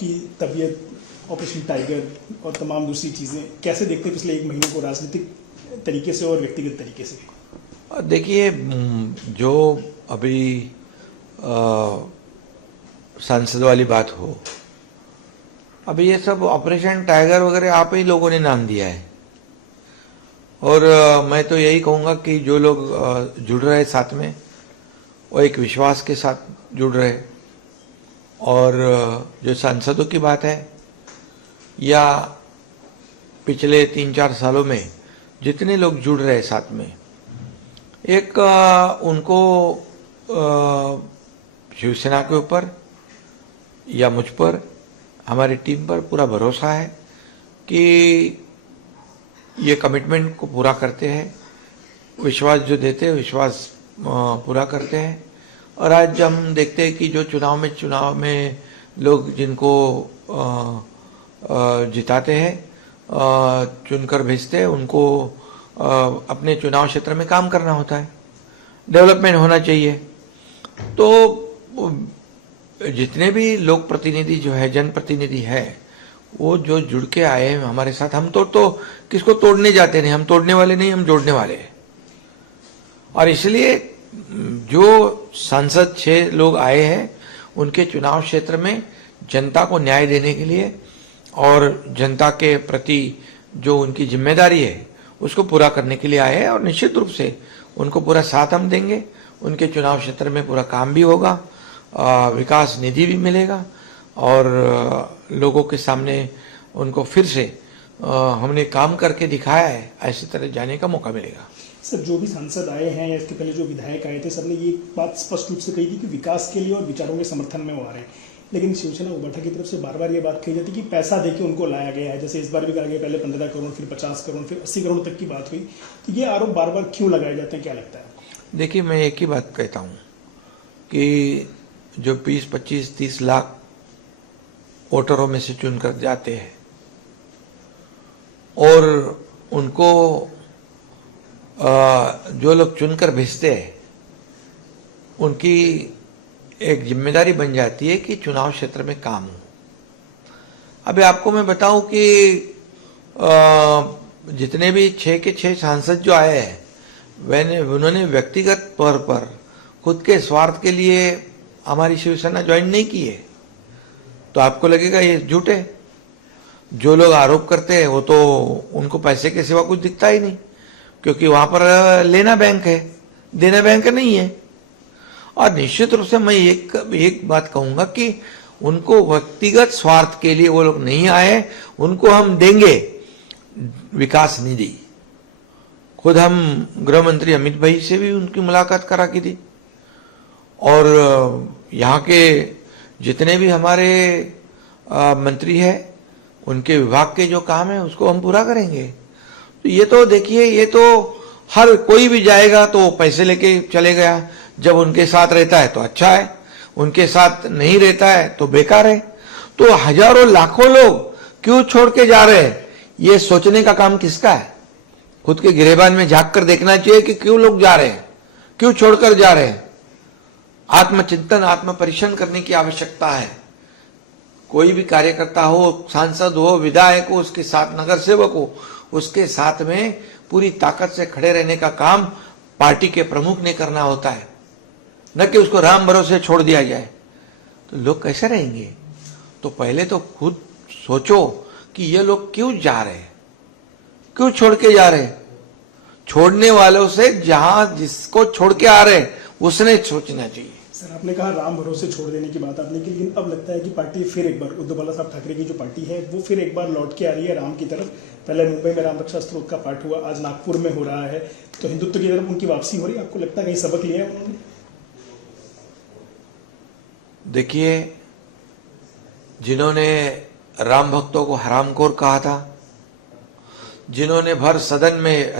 आपकी तबीयत, operation tiger और तमाम दूसरी चीज़ें कैसे देखते हैं पिछले एक महीने को राजनीतिक तरीके से और व्यक्तिगत तरीके से? देखिए, जो अभी सांसद वाली बात हो, अभी ये सब ऑपरेशन टाइगर वगैरह आप ही लोगों ने नाम दिया है। और मैं तो यही कहूँगा कि जो लोग जुड़ रहे साथ में, वो एक विश्वास के साथ जुड़ रहे। और जो सांसदों की बात है, या पिछले 3-4 सालों में जितने लोग जुड़ रहे साथ में, एक उनको शिवसेना के ऊपर या मुझ पर, हमारी टीम पर पूरा भरोसा है कि ये कमिटमेंट को पूरा करते हैं। विश्वास जो देते हैं, विश्वास पूरा करते हैं। और आज हम देखते हैं कि जो चुनाव में लोग जिनको जिताते हैं, चुनकर भेजते हैं, उनको अपने चुनाव क्षेत्र में काम करना होता है, डेवलपमेंट होना चाहिए। तो जितने भी लोक प्रतिनिधि जो है, जनप्रतिनिधि है, वो जो जुड़ के आए हैं हमारे साथ, हम तो किसको तोड़ने जाते नहीं, हम तोड़ने वाले नहीं, हम जोड़ने वाले हैं। और इसलिए जो सांसद 6 लोग आए हैं, उनके चुनाव क्षेत्र में जनता को न्याय देने के लिए और जनता के प्रति जो उनकी जिम्मेदारी है उसको पूरा करने के लिए आए हैं। और निश्चित रूप से उनको पूरा साथ हम देंगे। उनके चुनाव क्षेत्र में पूरा काम भी होगा, विकास निधि भी मिलेगा, और लोगों के सामने उनको फिर से हमने काम करके दिखाया है, ऐसी तरह जाने का मौका मिलेगा। सर, जो भी सांसद आए हैं या इसके पहले जो विधायक आए थे, सबने ये बात स्पष्ट रूप से कही थी कि विकास के लिए और विचारों के समर्थन में वो आ रहे हैं। लेकिन शिवसेना उबाठा की तरफ से बार बार ये बात कही जाती है कि पैसा देके उनको लाया गया है। जैसे इस बार भी कहा गया, पहले 15 करोड़, फिर 50 करोड़, फिर 80 करोड़ तक की बात हुई। तो ये आरोप बार बार क्यों लगाए जाते हैं, क्या लगता है? देखिए, मैं एक ही बात कहता हूँ कि जो 20, 25, 30 लाख वोटरों में से चुनकर जाते हैं और उनको जो लोग चुनकर भेजते हैं, उनकी एक जिम्मेदारी बन जाती है कि चुनाव क्षेत्र में काम हो। अभी आपको मैं बताऊं कि जितने भी 6 के 6 सांसद जो आए हैं, उन्होंने व्यक्तिगत तौर पर खुद के स्वार्थ के लिए हमारी शिवसेना ज्वाइन नहीं की है। तो आपको लगेगा ये झूठ है। जो लोग आरोप करते हैं वो तो उनको पैसे के सिवा कुछ दिखता ही नहीं, क्योंकि वहां पर लेना बैंक है, देना बैंक नहीं है। और निश्चित रूप से मैं एक बात कहूंगा कि उनको व्यक्तिगत स्वार्थ के लिए वो लोग नहीं आए। उनको हम देंगे विकास निधि। खुद हम गृह मंत्री अमित भाई से भी उनकी मुलाकात करा की थी। और यहाँ के जितने भी हमारे मंत्री हैं, उनके विभाग के जो काम है उसको हम पूरा करेंगे। तो ये तो देखिए, ये तो हर कोई भी जाएगा तो पैसे लेके चले गया। जब उनके साथ रहता है तो अच्छा है, उनके साथ नहीं रहता है तो बेकार है। तो हजारों लाखों लोग क्यों छोड़ के जा रहे हैं, ये सोचने का काम किसका है? खुद के गिरेबान में झांक कर देखना चाहिए कि क्यों लोग जा रहे हैं, क्यों छोड़कर जा रहे हैं। आत्मचिंतन, आत्म परीक्षण करने की आवश्यकता है। कोई भी कार्यकर्ता हो, सांसद हो, विधायक हो, उसके साथ नगर सेवक हो, उसके साथ में पूरी ताकत से खड़े रहने का काम पार्टी के प्रमुख ने करना होता है, न कि उसको राम भरोसे छोड़ दिया जाए। तो लोग कैसे रहेंगे? तो पहले तो खुद सोचो कि ये लोग क्यों जा रहे हैं, क्यों छोड़ के जा रहे हैं। छोड़ने वालों से जहां जिसको छोड़ के आ रहे हैं उसने सोचना चाहिए। सर, आपने कहा राम भरोसे छोड़ देने की बात आपने की, लेकिन अब लगता है कि पार्टी फिर एक बार, उद्धव बाला साहब ठाकरे की जो पार्टी है वो फिर एक बार लौट के आ रही है राम की तरफ। पहले मुंबई में राम रक्षा स्तोत्र का पाठ हुआ, आज नागपुर में हो रहा है। तो हिंदुत्व की तरफ उनकी वापसी हो रही है। आपको लगता है कहीं सबक लिया है उन्होंने? देखिए, जिन्होंने राम भक्तों को हरामखोर कहा था, जिन्होंने भर सदन में,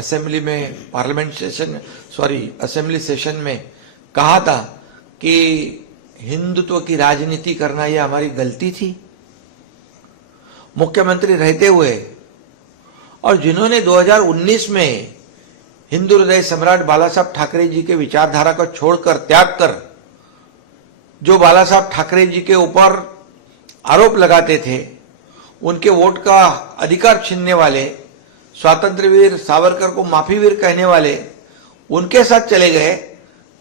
असेंबली सेशन में कहा था कि हिंदुत्व की राजनीति करना यह हमारी गलती थी मुख्यमंत्री रहते हुए, और जिन्होंने 2019 में हिंदू हृदय सम्राट बाला साहब ठाकरे जी के विचारधारा को छोड़कर, त्याग कर, जो बाला साहब ठाकरे जी के ऊपर आरोप लगाते थे, उनके वोट का अधिकार छीनने वाले, स्वातंत्र वीर सावरकर को माफी वीर कहने वाले, उनके साथ चले गए।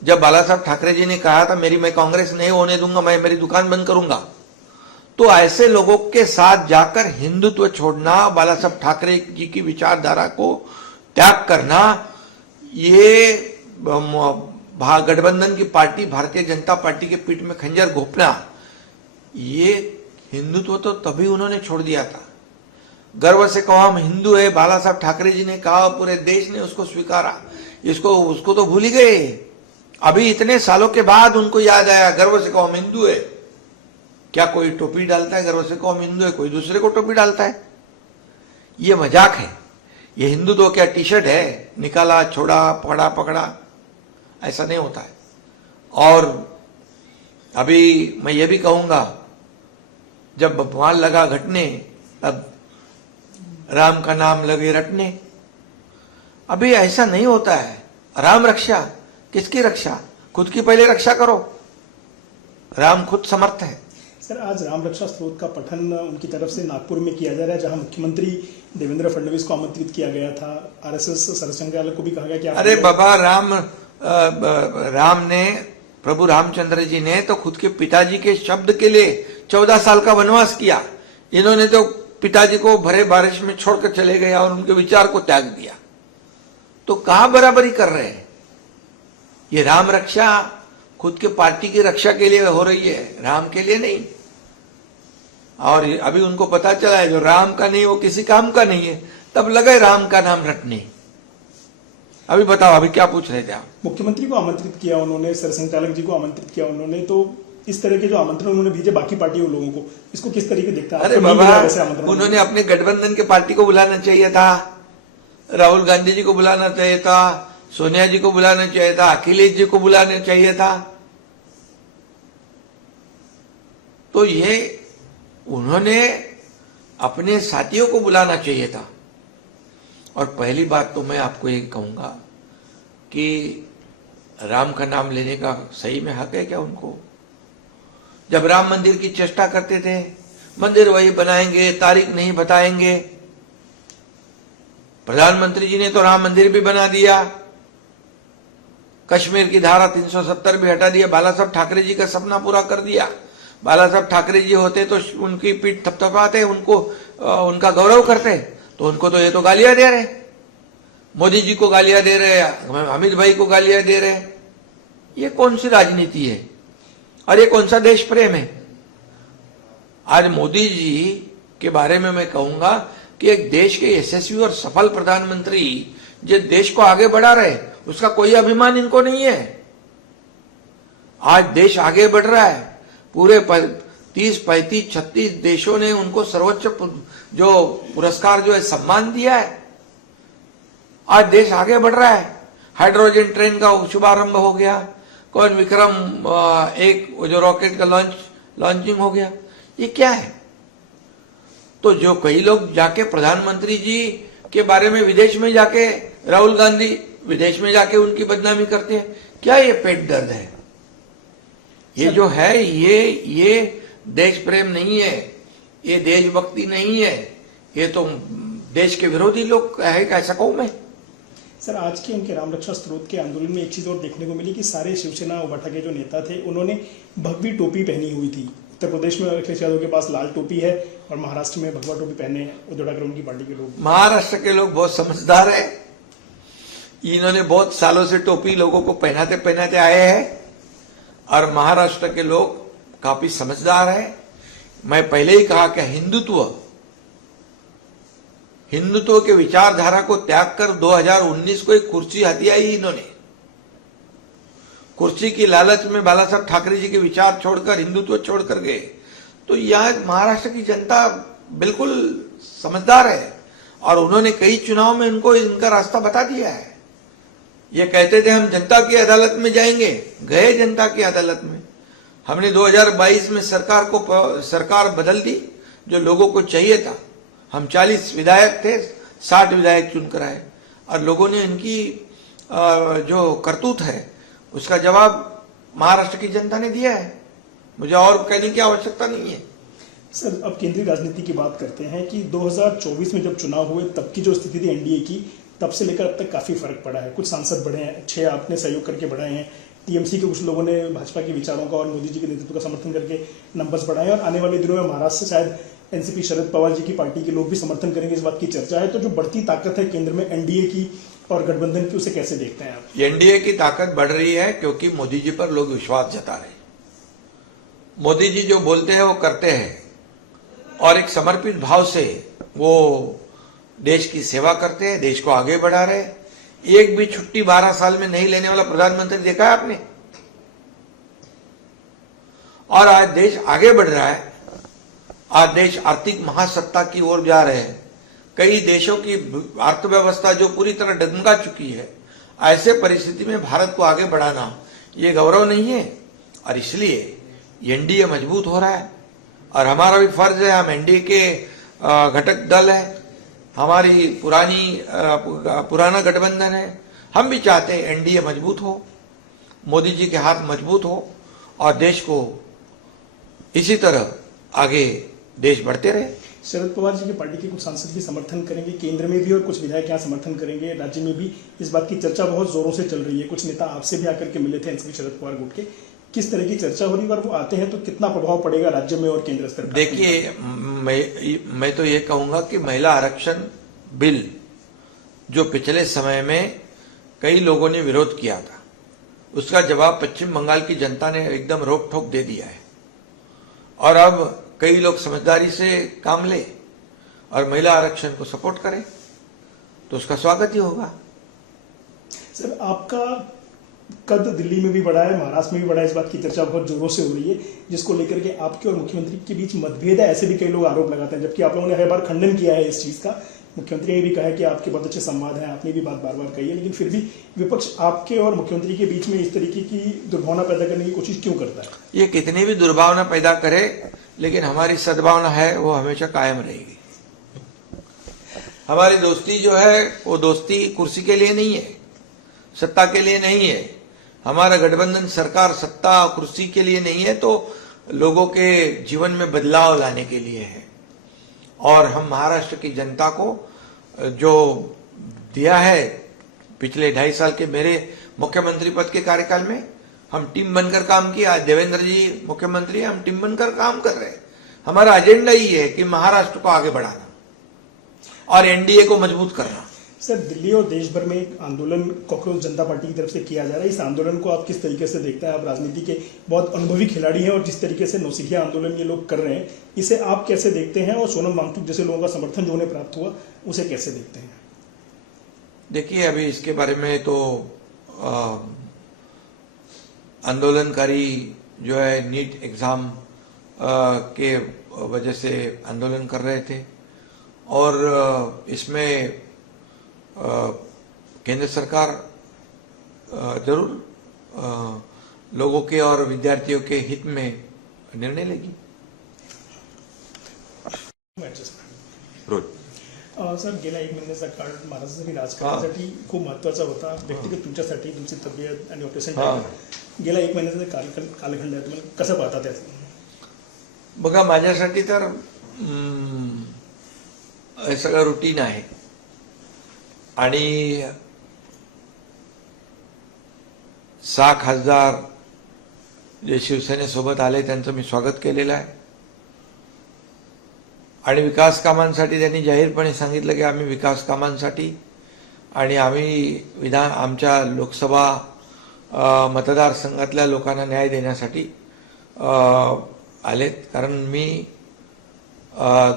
जब बाला साहब ठाकरे जी ने कहा था मैं कांग्रेस नहीं होने दूंगा, मैं मेरी दुकान बंद करूंगा, तो ऐसे लोगों के साथ जाकर हिंदुत्व छोड़ना, बाला साहब ठाकरे जी की विचारधारा को त्याग करना, ये गठबंधन की पार्टी भारतीय जनता पार्टी के पीठ में खंजर घोंपना, ये हिंदुत्व तो तभी उन्होंने छोड़ दिया था। गर्व से कहो हम हिंदू है, बाला साहब ठाकरे जी ने कहा, पूरे देश ने उसको स्वीकारा, उसको तो भूल ही गए। अभी इतने सालों के बाद उनको याद आया, गर्व से कहो हम हिंदू है। क्या कोई टोपी डालता है गर्व से कहो हम हिंदू है, कोई दूसरे को टोपी डालता है? ये मजाक है। ये हिंदुत्व क्या टी शर्ट है, निकाला छोड़ा पकड़ा, ऐसा नहीं होता है। और अभी मैं ये भी कहूंगा, जब बवाल लगा घटने, तब राम का नाम लगे रटने। अभी ऐसा नहीं होता है। राम रक्षा, किसकी रक्षा? खुद की पहले रक्षा करो। राम खुद समर्थ है। सर, आज राम रक्षा स्त्रोत का पठन उनकी तरफ से नागपुर में किया जा रहा है, जहां मुख्यमंत्री देवेंद्र फडणवीस को आमंत्रित किया गया था। आरएसएस सरसंघचालक को भी कहा गया कि अरे बाबा, राम ने, प्रभु रामचंद्र जी ने तो खुद के पिताजी के शब्द के लिए 14 साल का वनवास किया। इन्होंने तो पिताजी को भरे बारिश में छोड़कर चले गए और उनके विचार को त्याग दिया। तो कहां बराबरी कर रहे हैं? ये राम रक्षा खुद के पार्टी की रक्षा के लिए हो रही है, राम के लिए नहीं। और अभी उनको पता चला है जो राम का नहीं वो किसी काम का नहीं है, तब लगे राम का नाम रटने। अभी बताओ, अभी क्या पूछ रहे थे आप? मुख्यमंत्री को आमंत्रित किया उन्होंने, सरसंघचालक जी को आमंत्रित किया उन्होंने, तो इस तरह के जो आमंत्रण उन्होंने भेजे बाकी पार्टियों लोगों को, इसको किस तरीके देखता है? अरे बाबा, उन्होंने अपने गठबंधन के पार्टी को बुलाना चाहिए था, राहुल गांधी जी को बुलाना चाहिए था, सोनिया जी को बुलाना चाहिए था, अखिलेश जी को बुलाना चाहिए था। तो ये उन्होंने अपने साथियों को बुलाना चाहिए था। और पहली बात तो मैं आपको ये कहूंगा कि राम का नाम लेने का सही में हक है क्या उनको? जब राम मंदिर की चेष्टा करते थे, मंदिर वही बनाएंगे, तारीख नहीं बताएंगे। प्रधानमंत्री जी ने तो राम मंदिर भी बना दिया, कश्मीर की धारा 370 भी हटा दिया, बाला साहब ठाकरे जी का सपना पूरा कर दिया। बाला साहब ठाकरे जी होते तो उनकी पीठ थपथपाते, उनको उनका गौरव करते, तो उनको तो ये तो गालियां दे रहे, मोदी जी को गालियां दे रहे, अमित भाई को गालियां दे रहे। ये कौन सी राजनीति है और ये कौन सा देश प्रेम है? आज मोदी जी के बारे में मैं कहूंगा कि एक देश के यशस्वी और सफल प्रधानमंत्री जो देश को आगे बढ़ा रहे, उसका कोई अभिमान इनको नहीं है। आज देश आगे बढ़ रहा है, पूरे 30, 35, 36 देशों ने उनको सर्वोच्च जो पुरस्कार जो है सम्मान दिया है। आज देश आगे बढ़ रहा है। हाइड्रोजन ट्रेन का शुभारंभ हो गया, कौन विक्रम एक जो रॉकेट का लॉन्चिंग हो गया। ये क्या है? तो जो कई लोग जाके प्रधानमंत्री जी के बारे में विदेश में जाके, राहुल गांधी विदेश में जाके उनकी बदनामी करते हैं, क्या ये पेट दर्द है? ये जो है ये देश प्रेम नहीं है, ये देशभक्ति नहीं है, ये तो देश के विरोधी लोग है, कैसा कहूं मैं। सर, आज के उनके राम रक्षा स्त्रोत के आंदोलन में एक चीज और देखने को मिली कि सारे शिवसेना उबाठा के जो नेता थे उन्होंने भगवी टोपी पहनी हुई थी। उत्तर प्रदेश में अखिलेश यादव के पास लाल टोपी है और महाराष्ट्र में भगवा टोपी पहने उद्धव ठाकरे उनकी पार्टी के लोग। महाराष्ट्र के लोग बहुत समझदार है, इन्होंने बहुत सालों से टोपी लोगों को पहनाते पहनाते आए हैं और महाराष्ट्र के लोग काफी समझदार है। मैं पहले ही कहा कि हिंदुत्व के विचारधारा को त्याग कर 2019 को एक कुर्सी हथियाई इन्होंने। कुर्सी की लालच में बाला साहब ठाकरे जी के विचार छोड़कर हिंदुत्व छोड़कर गए। तो यह महाराष्ट्र की जनता बिल्कुल समझदार है और उन्होंने कई चुनाव में इनको इनका रास्ता बता दिया है। ये कहते थे हम जनता की अदालत में जाएंगे, गए जनता की अदालत में। हमने 2022 में सरकार बदल दी जो लोगों को चाहिए था। हम 40 विधायक थे, 60 विधायक चुनकर आए और लोगों ने इनकी जो करतूत है उसका जवाब महाराष्ट्र की जनता ने दिया है। मुझे और कहने की आवश्यकता नहीं है। सर अब केंद्रीय राजनीति की बात करते हैं कि 2024 में जब चुनाव हुए तब की जो स्थिति थी एनडीए की, तब से लेकर अब तक काफी फर्क पड़ा है। कुछ सांसद बढ़े हैं, 6 आपने सहयोग करके बढ़ाए हैं, टीएमसी के कुछ लोगों ने भाजपा के विचारों का और मोदी जी के नेतृत्व का समर्थन करके नंबर्स बढ़ाए, और आने वाले दिनों में महाराष्ट्र से शायद एनसीपी शरद पवार जी की पार्टी के लोग भी समर्थन करेंगे, इस बात की चर्चा है। तो जो बढ़ती ताकत है केंद्र में एनडीए की और गठबंधन की, उसे कैसे देखते हैं आप? एनडीए की ताकत बढ़ रही है क्योंकि मोदी जी पर लोग विश्वास जता रहे हैं। मोदी जी जो बोलते हैं वो करते हैं, और एक समर्पित भाव से वो देश की सेवा करते हैं, देश को आगे बढ़ा रहे हैं। एक भी छुट्टी 12 साल में नहीं लेने वाला प्रधानमंत्री देखा है आपने? और आज देश आगे बढ़ रहा है। आज देश आर्थिक महासत्ता की ओर जा रहे हैं। कई देशों की अर्थव्यवस्था जो पूरी तरह डगमगा चुकी है, ऐसे परिस्थिति में भारत को आगे बढ़ाना ये गौरव नहीं है, और इसलिए एनडीए मजबूत हो रहा है। और हमारा भी फर्ज है, हम एनडीए के घटक दल है, हमारी पुराना गठबंधन है। हम भी चाहते हैं एनडीए मजबूत हो, मोदी जी के हाथ मजबूत हो, और देश को इसी तरह आगे देश बढ़ते रहे। शरद पवार जी की पार्टी के कुछ सांसद भी समर्थन करेंगे केंद्र में भी, और कुछ विधायक यहाँ समर्थन करेंगे राज्य में भी। इस बात की चर्चा बहुत जोरों से चल रही है। कुछ नेता आपसे भी आकर के मिले थे एनसीपी शरद पवार गुट के। किस तरह की चर्चा हो रही है, और वो आते हैं तो कितना प्रभाव पड़ेगा राज्य में और केंद्र स्तर पर? देखिए, मैं तो ये कहूंगा कि महिला आरक्षण बिल जो पिछले समय में कई लोगों ने विरोध किया था, उसका जवाब पश्चिम बंगाल की जनता ने एकदम रोक ठोक दे दिया है। और अब कई लोग समझदारी से काम ले और महिला आरक्षण को सपोर्ट करें, तो उसका स्वागत ही होगा। सर आपका कद दिल्ली में भी बढ़ा है, महाराष्ट्र में भी बढ़ा है, इस बात की चर्चा बहुत जोरों से हो रही है, जिसको लेकर के आपके और मुख्यमंत्री के बीच मतभेद है, ऐसे भी कई लोग आरोप लगाते हैं, जबकि आप लोगों ने हर बार खंडन किया है इस चीज का। मुख्यमंत्री ने भी कहा है कि आपके बहुत अच्छे संवाद हैं, आपने भी बात बार बार कही है, लेकिन फिर भी विपक्ष आपके और मुख्यमंत्री के बीच में इस तरीके की दुर्भावना पैदा करने की कोशिश क्यों करता है? ये कितनी भी दुर्भावना पैदा करे, लेकिन हमारी सद्भावना है वो हमेशा कायम रहेगी। हमारी दोस्ती जो है वो दोस्ती कुर्सी के लिए नहीं है, सत्ता के लिए नहीं है। हमारा गठबंधन सरकार सत्ता कुर्सी के लिए नहीं है, तो लोगों के जीवन में बदलाव लाने के लिए है। और हम महाराष्ट्र की जनता को जो दिया है पिछले 2.5 साल के मेरे मुख्यमंत्री पद के कार्यकाल में, हम टीम बनकर काम किया। आज देवेंद्र जी मुख्यमंत्री, हम टीम बनकर काम कर रहे हैं। हमारा एजेंडा ही है कि महाराष्ट्र को आगे बढ़ाना और एनडीए को मजबूत करना। सर दिल्ली और देश भर में एक आंदोलन कॉकरोच जनता पार्टी की तरफ से किया जा रहा है। इस आंदोलन को आप किस तरीके से देखते हैं? आप राजनीति के बहुत अनुभवी खिलाड़ी हैं, और जिस तरीके से नौसिखिया आंदोलन ये लोग कर रहे हैं, इसे आप कैसे देखते हैं? और सोनम वांगचुक जैसे लोगों का समर्थन जो उन्हें प्राप्त हुआ, उसे कैसे देखते हैं? देखिए, अभी इसके बारे में तो आंदोलनकारी जो है नीट एग्जाम के वजह से आंदोलन कर रहे थे, और इसमें केंद्र सरकार जरूर लोगों के और विद्यार्थियों के हित में निर्णय लेगी। सर गेल्या 1 महिन्याचा काळ महाराष्ट्रासाठी राजकारणासाठी खूप महत्त्वाचा होता, व्यक्तिगत तुमच्यासाठी, तुमची तब्येत आणि ऑपरेशन गेल्या 1 महिन्याचा कालखंड आहे, तुम्ही कसं पाहता त्याचं? बघा, माझ्यासाठी तर हे सगळं रुटीन आहे, आणि 6 खासदार जे शिवसेनेसोबत आले त्यांचं मी स्वागत केलेलं आहे, आणि विकास कामांसाठी त्यांनी जाहीरपणे सांगितलं की आम्ही विकास कामांसाठी आणि आम्ही आमच्या लोकसभा मतदारसंघातल्या लोकांना न्याय देण्यासाठी आलेत। कारण मी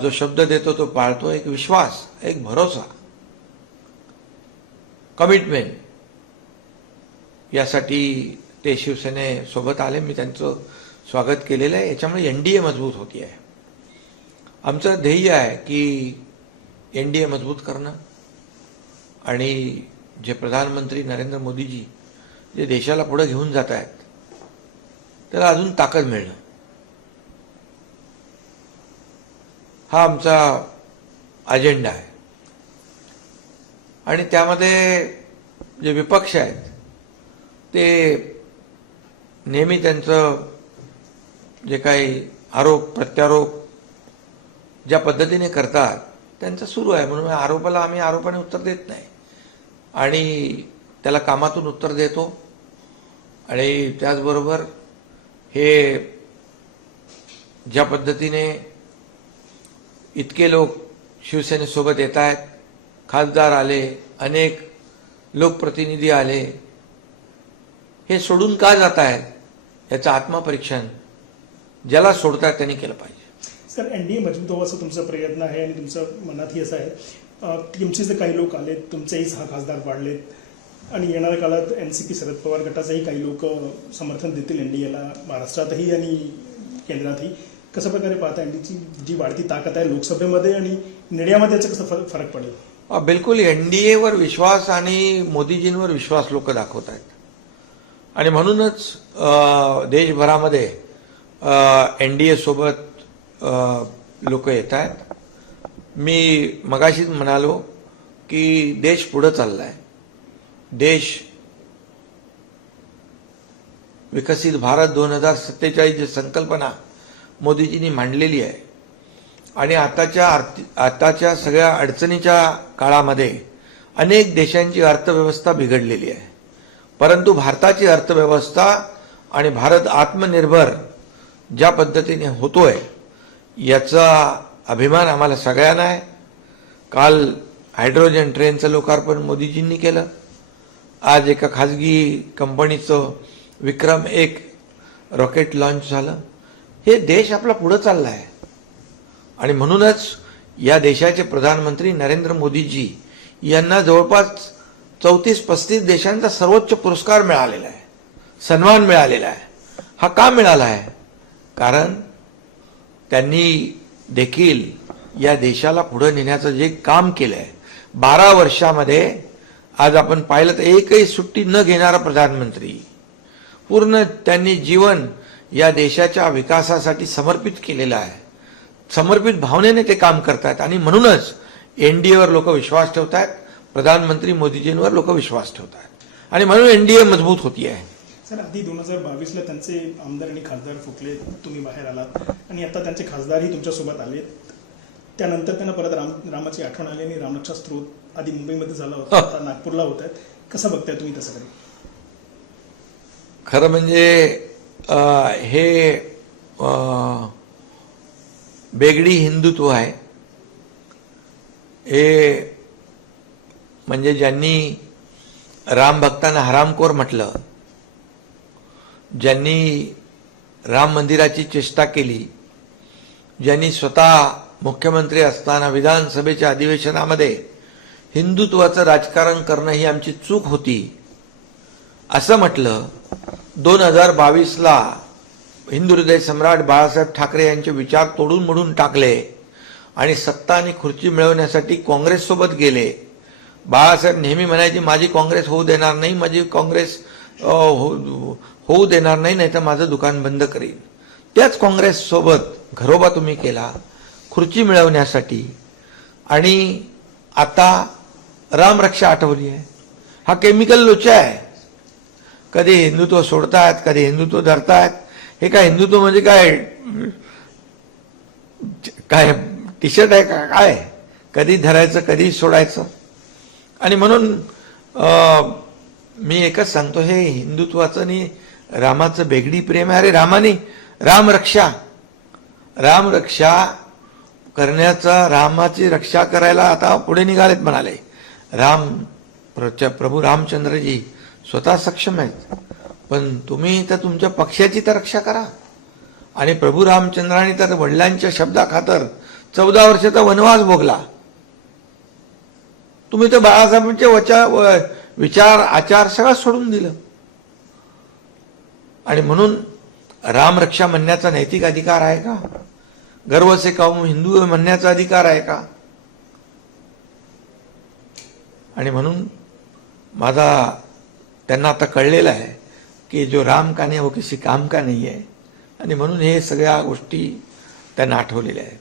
जो शब्द देतो तो पाळतो, एक विश्वास, एक भरोसा, कमिटमेंट, यासाठी ते शिवसेनेसोबत आले। मी त्यांचं स्वागत केलेलं आहे। याच्यामुळे एनडीए मजबूत होती आहे। आमचं ध्येय आहे की एनडीए मजबूत करणं, आणि जे प्रधानमंत्री नरेंद्र मोदीजी जे देशाला पुढे घेऊन जात आहेत त्याला अजून ताकद मिळणं, हा आमचा अजेंडा आहे। आणि त्यामध्ये जे विपक्ष आहेत ते नेहमी त्यांचं जे काही आरोप प्रत्यारोप ज्या पद्धतीने करतात त्यांचं सुरू आहे. म्हणून आरोपाला आम्ही आरोपाने उत्तर देत नाही आणि त्याला कामातून उत्तर देतो. आणि त्याचबरोबर हे ज्या पद्धतीने इतके लोक शिवसेनेसोबत येत आहेत, खासदार आले, अनेक लोकप्रतिनिधी आले, हे सोडून का जात आहेत याचं आत्मपरीक्षण ज्याला सोडतात त्यांनी केलं पाहिजे. सर, एनडीए मजबूत व्हावं असं तुमचा प्रयत्न आहे आणि तुमचं मनातही असं आहे. तुमचे जे काही लोक आलेत, तुमचेही 6 खासदार वाढलेत आणि येणाऱ्या काळात एनसीपी शरद पवार गटाचाही काही लोक समर्थन देतील एनडीएला, महाराष्ट्रातही आणि केंद्रातही. कशा प्रकारे पाहता एनडीची जी वाढती ताकद आहे लोकसभेमध्ये आणि मीडियामध्ये याचा कसा फरक पडेल? बिलकुल एनडीएवर विश्वास आणि मोदीजींवर विश्वास लोक दाखवत आहेत आणि म्हणूनच देशभरामध्ये एनडीए सोबत लोक येत आहेत. मी मगाशीच म्हणालो की देश पुढे चाललाय. देश विकसित भारत 2047 जी संकल्पना मोदीजींनी मांडलेली आहे आणि आताच्या सगळ्या अडचणीच्या काळामध्ये अनेक देशांची अर्थव्यवस्था बिघडलेली आहे, परंतु भारताची अर्थव्यवस्था आणि भारत आत्मनिर्भर ज्या पद्धतीने होतोय याचा अभिमान आम्हाला सगळ्यांना आहे. काल हायड्रोजन ट्रेनचं लोकार्पण मोदीजींनी केलं. आज एका खाजगी कंपनीचं विक्रम-1 रॉकेट लॉन्च झालं. हे देश आपला पुढे चालला आहे आणि म्हणूनच या देशाचे प्रधानमंत्री नरेंद्र मोदीजी यांना जवळपास 34-35 देशांचा सर्वोच्च पुरस्कार मिळालेला आहे, सन्मान मिळालेला आहे. हा का मिळाला आहे? कारण त्यांनी देखील या देशाला पुढे नेण्याचं जे काम केलंय 12 वर्षामध्ये. आज आपण पाहिलं तर एकही सुट्टी न घेणारा प्रधानमंत्री, पूर्ण त्यांनी जीवन या देशाच्या विकासासाठी समर्पित केलेलं आहे. समर्पित भावनेने ते काम करतात आणि म्हणूनच एनडीएवर लोक विश्वास ठेवतात, प्रधानमंत्री मोदीजींवर लोक विश्वास ठेवतात आणि म्हणून एनडीए मजबूत होती आहे. सर, आधी 2022ला त्यांचे आमदार आणि खासदार फुकले, तुम्ही बाहेर आलात आणि आता त्यांचे खासदारही तुमच्यासोबत आलेत. त्यानंतर त्यांना परत रामाची आठवण आली आणि रामरक्षा स्त्रोत आधी मुंबईमध्ये झाला होता, आता नागपूरला होत आहेत. कसं बघताय तुम्ही तसं काही? खरं म्हणजे हे बेगडी हिंदुत्व आहे. हे म्हणजे ज्यांनी राम भक्तांना हरामखोर म्हटलं, ज्यांनी राम मंदिराची चेष्टा केली, ज्यांनी स्वतः मुख्यमंत्री असताना विधानसभेच्या अधिवेशनामध्ये हिंदुत्वाचं राजकारण करणं ही आमची चूक होती असं म्हटलं. 2022ला हिंदू हृदय सम्राट बाळासाहेब ठाकरे यांचे विचार तोडून मोडून टाकले आणि सत्ता आणि खुर्ची मिळवण्यासाठी काँग्रेससोबत गेले. बाळासाहेब नेहमी म्हणायचे, माझी काँग्रेस होऊ देणार नाही, माझी काँग्रेस होऊ देणार नाही, नाही तर माझं दुकान बंद करीन. त्याच काँग्रेससोबत घरोबा तुम्ही केला खुर्ची मिळवण्यासाठी आणि आता रामरक्षा आठवली आहे. हा केमिकल लोचा आहे. कधी हिंदुत्व सोडतायत, कधी हिंदुत्व धरतायत. हे काय हिंदुत्व म्हणजे काय टी शर्ट आहे का काय? कधी धरायचं कधी सोडायचं. आणि म्हणून मी एकच सांगतो, हे हिंदुत्वाचं आणि रामाचं बेगडी प्रेम आहे. अरे रामाने रामरक्षा करण्याचा, रामाची रक्षा करायला आता पुढे निघालेत म्हणाले. प्रभू रामचंद्रजी स्वतः सक्षम आहेत, पण तुम्ही तर तुमच्या पक्षाची तर रक्षा करा. आणि प्रभू रामचंद्रांनी तर वडिलांच्या शब्दाखातर 14 वर्षाचा वनवास भोगला. तुम्ही तर बाळासाहेबांचे विचार आचार सगळं सोडून दिलं. आणि म्हणून रामरक्षा म्हणण्याचा नैतिक अधिकार आहे का? गर्व से कहूं हिंदू म्हणण्याचा अधिकार आहे का? आणि म्हणून माझा त्यांना आता कळलेलं आहे की जो राम का नाही वो किसी काम का नाही आहे. आणि म्हणून हे सगळ्या गोष्टी त्यांना आठवलेल्या आहेत.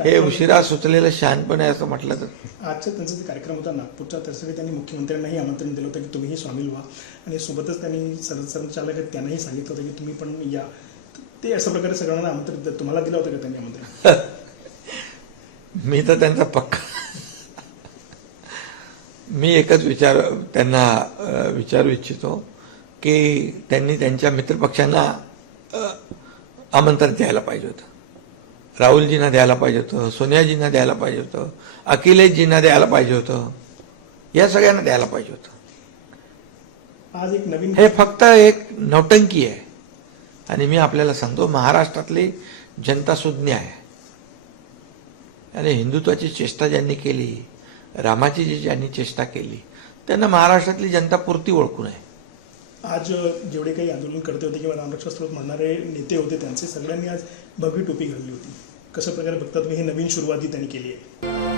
हे उशिरा सुचलेलं शहाणपण आहे असं म्हटलं तर. आजचा त्यांचा जो कार्यक्रम होता नागपूरचा, त्यासाठी त्यांनी मुख्यमंत्र्यांनाही आमंत्रण दिलं होतं की तुम्हीही सामील व्हा आणि सोबतच त्यांनी संचालक आहेत त्यांनाही सांगितलं होतं की तुम्ही पण या. ते अशा प्रकारे सगळ्यांना आमंत्रण तुम्हाला दिलं होतं का त्यांनी आमंत्रण? मी तर त्यांचा पक्का मी एकच त्यांना विचारू इच्छितो की त्यांनी त्यांच्या मित्रपक्षांना आमंत्रण द्यायला पाहिजे होतं. राहुलजींना द्यायला पाहिजे होतं, सोनियाजींना द्यायला पाहिजे होतं, अखिलेशजींना द्यायला पाहिजे होतं, या सगळ्यांना द्यायला पाहिजे होतं. आज एक नवीन हे फक्त एक नौटंकी आहे. आणि मी आपल्याला सांगतो, महाराष्ट्रातली जनता सुज्ञ आहे. आणि हिंदुत्वाची चेष्टा ज्यांनी केली, रामाची ज्यांनी चेष्टा केली, त्यांना महाराष्ट्रातली जनता पुरती ओळखून आहे. आज जेवढे काही आंदोलन करते होते किंवा रामरक्षा स्तोत्र म्हणणारे नेते होते त्यांचे सगळ्यांनी आज भगवी टोपी घातली होती. कशा प्रकारे बघता तुम्ही, हे नवीन सुरुवाती त्यांनी केली आहे?